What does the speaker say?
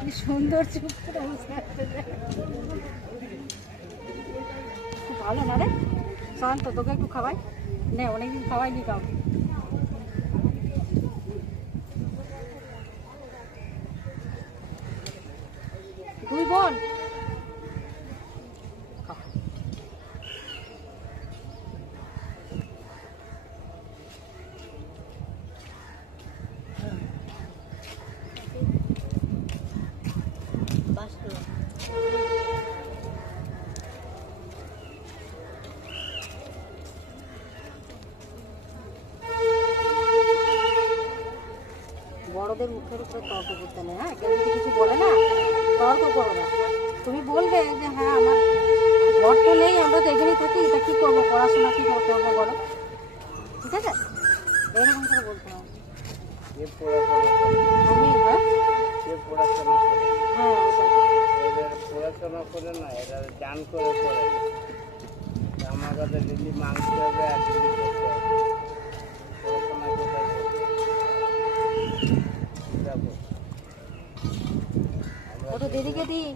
কি সুন্দর চুপ করে বসে আছে। খুব ভালো না রে শান্ত, তোকে একটু খাওয়াই নে, অনেকদিন খাওয়াইনি কাউকে। দুই বোন বড়দের মুখের উপরে তর্ক করতে নেই। হ্যাঁ, কেউ যদি কিছু বলে না তর্ক করো না, তুমি বলবে যে হ্যাঁ আমার ঘর তো নেই, আমরা তো এখানেই থাকি, তা কী করবো, পড়াশোনা কী করতে হবে বলো, ঠিক আছে? এরকম করে বলতে হবে। আমি হ্যাঁ পড়াশোনা করে না, এরা জান করে করে আমার কাছে দিল্লি মাংস হবে আর দিল্লি করতে হবে। পড়াশোনা কোথায় যাবো? ওটা দিদিকে দিই।